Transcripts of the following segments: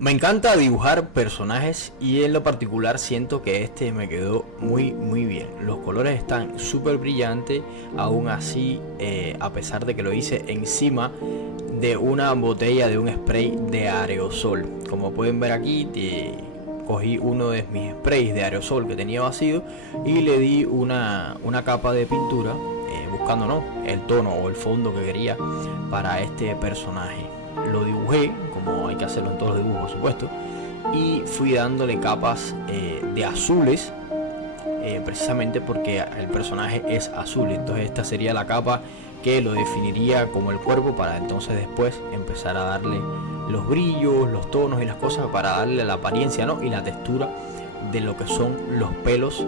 Me encanta dibujar personajes y en lo particular siento que este me quedó muy bien. Los colores están súper brillantes, aún así, a pesar de que lo hice encima de una botella de un spray de aerosol. Como pueden ver aquí, cogí uno de mis sprays de aerosol que tenía vacío y le di una capa de pintura, buscando ¿no? el tono o el fondo que quería para este personaje. Lo dibujé como hay que hacerlo en todos los dibujos, por supuesto, y fui dándole capas de azules, precisamente porque el personaje es azul. Entonces esta sería la capa que lo definiría como el cuerpo, para entonces después empezar a darle los brillos, los tonos y las cosas, para darle la apariencia, ¿no? Y la textura de lo que son los pelos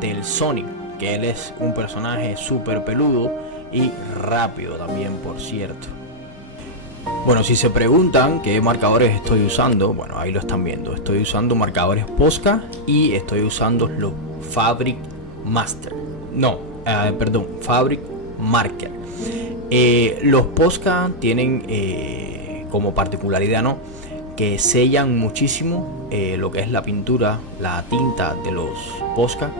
del Sonic, que él es un personaje súper peludo y rápido también, por cierto. Bueno, si se preguntan qué marcadores estoy usando, bueno, ahí lo están viendo. Estoy usando marcadores Posca y estoy usando los Fabric Master. No, perdón, Fabric Marker. Los Posca tienen como particularidad, ¿no?, que sellan muchísimo lo que es la pintura, la tinta de los Posca.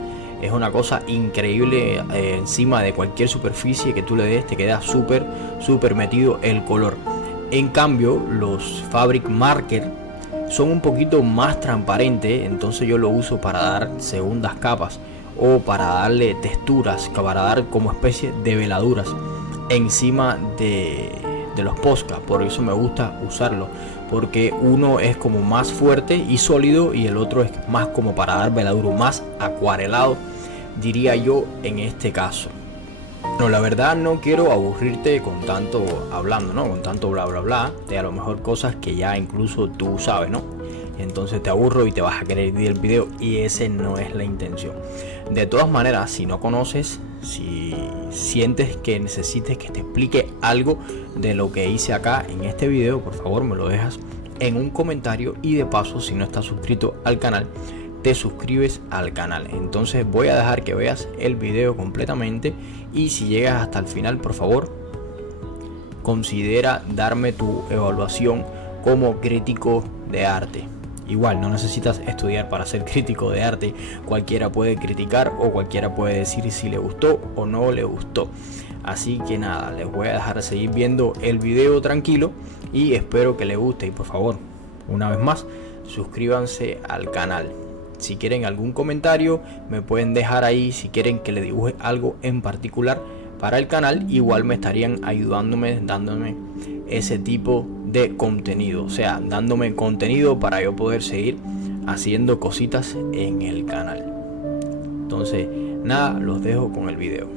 Es una cosa increíble, encima de cualquier superficie que tú le des te queda súper metido el color. En cambio, los Fabric Marker son un poquito más transparentes, entonces yo lo uso para dar segundas capas o para darle texturas, para dar como especie de veladuras encima de los Posca. Por eso me gusta usarlo, porque uno es como más fuerte y sólido y el otro es más como para dar veladuro, más acuarelado, diría yo en este caso. No, la verdad no quiero aburrirte con tanto hablando, ¿no? Con tanto bla bla bla, de a lo mejor cosas que ya incluso tú sabes, ¿no? Entonces te aburro y te vas a querer ir del video, y ese no es la intención. De todas maneras, si no conoces, si sientes que necesites que te explique algo de lo que hice acá en este video, por favor me lo dejas en un comentario, y de paso, si no estás suscrito al canal, te suscribes al canal. Entonces voy a dejar que veas el video completamente, y si llegas hasta el final, por favor considera darme tu evaluación como crítico de arte. Igual no necesitas estudiar para ser crítico de arte, cualquiera puede criticar o cualquiera puede decir si le gustó o no le gustó. Así que nada, les voy a dejar seguir viendo el video tranquilo y espero que les guste. Y por favor, una vez más, suscríbanse al canal. Si quieren algún comentario, me pueden dejar ahí. Si quieren que le dibuje algo en particular para el canal, igual me estarían ayudándome, dándome ese tipo de contenido, o sea, dándome contenido para yo poder seguir haciendo cositas en el canal. Entonces nada, los dejo con el video.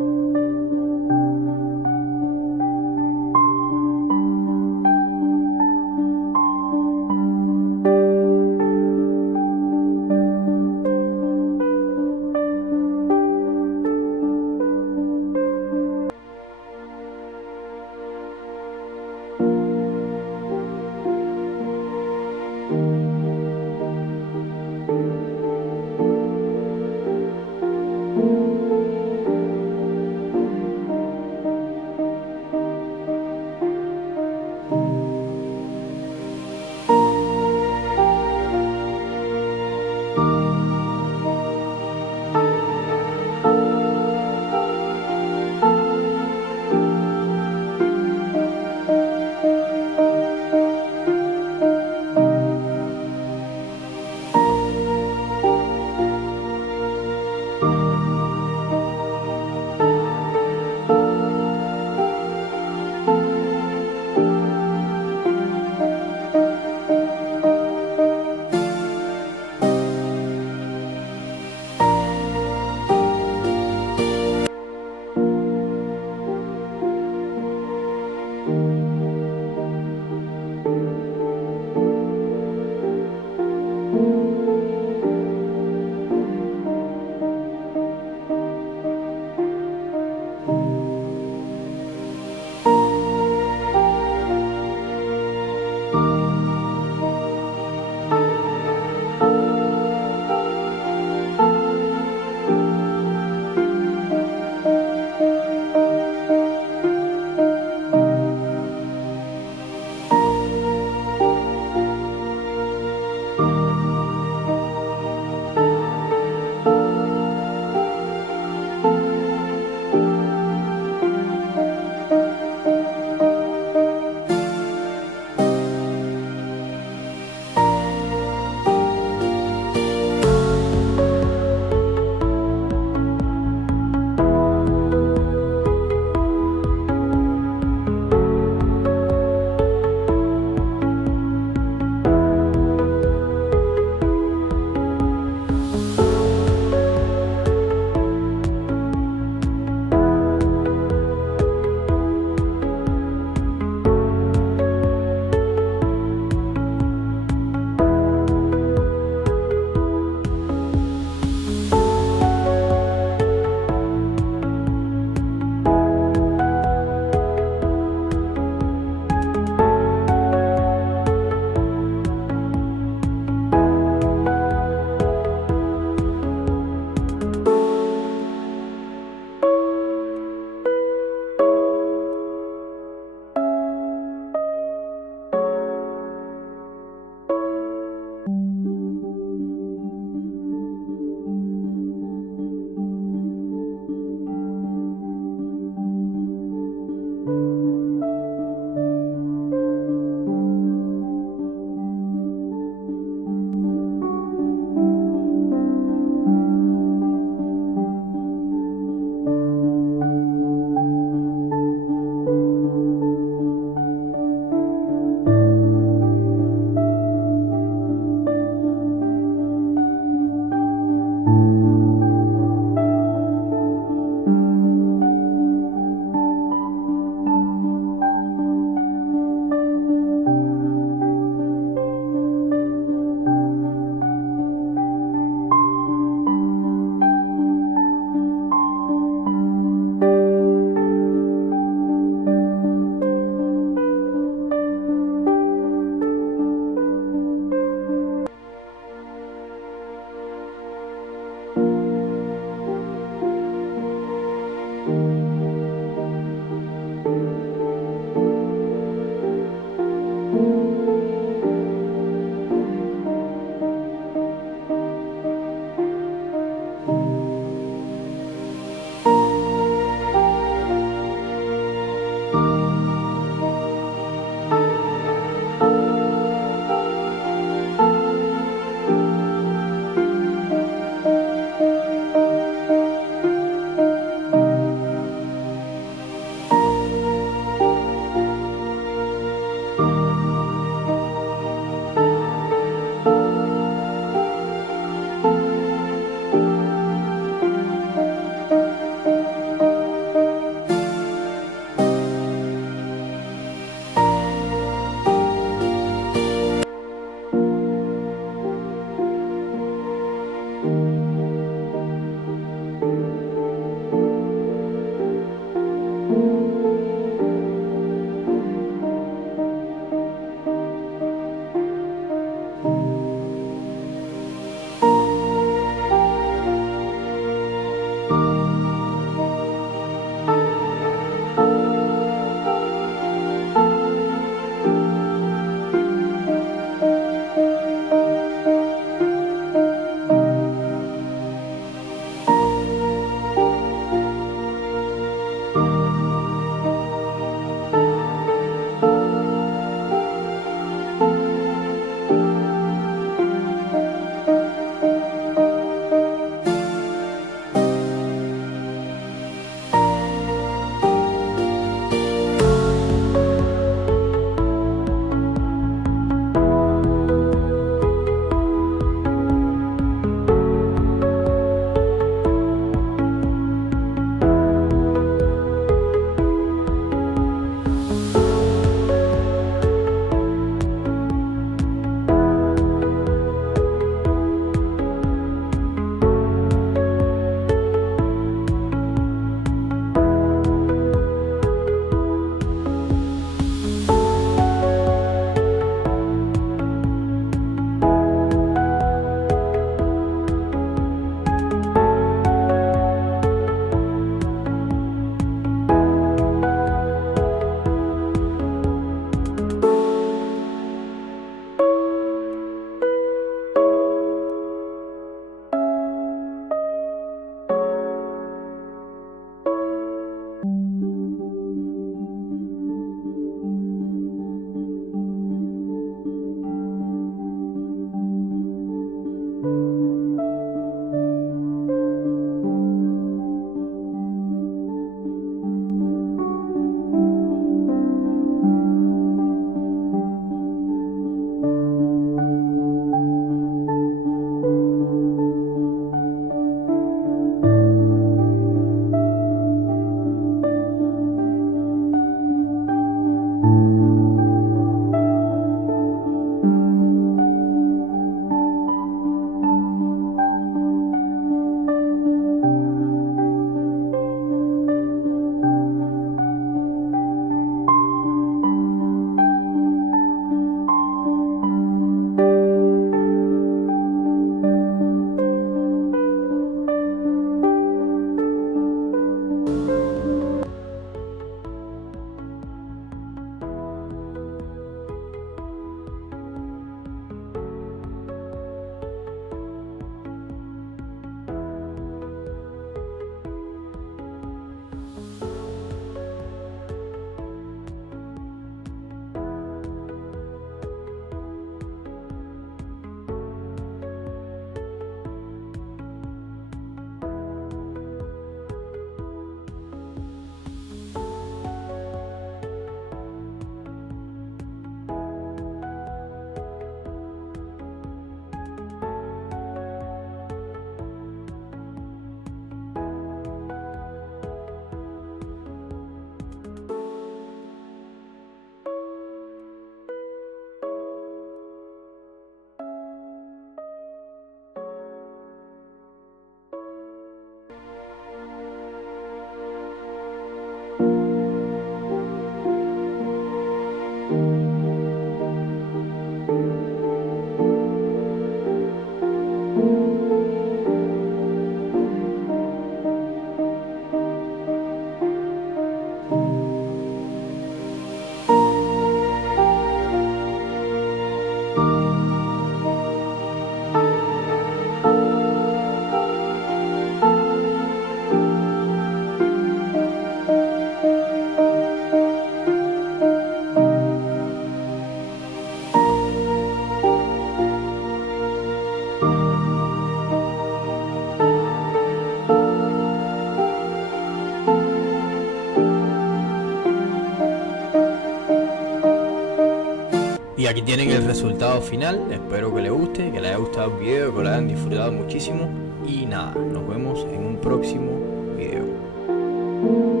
Y aquí tienen el resultado final. Espero que les guste, que les haya gustado el video, que lo hayan disfrutado muchísimo. Y nada, nos vemos en un próximo video.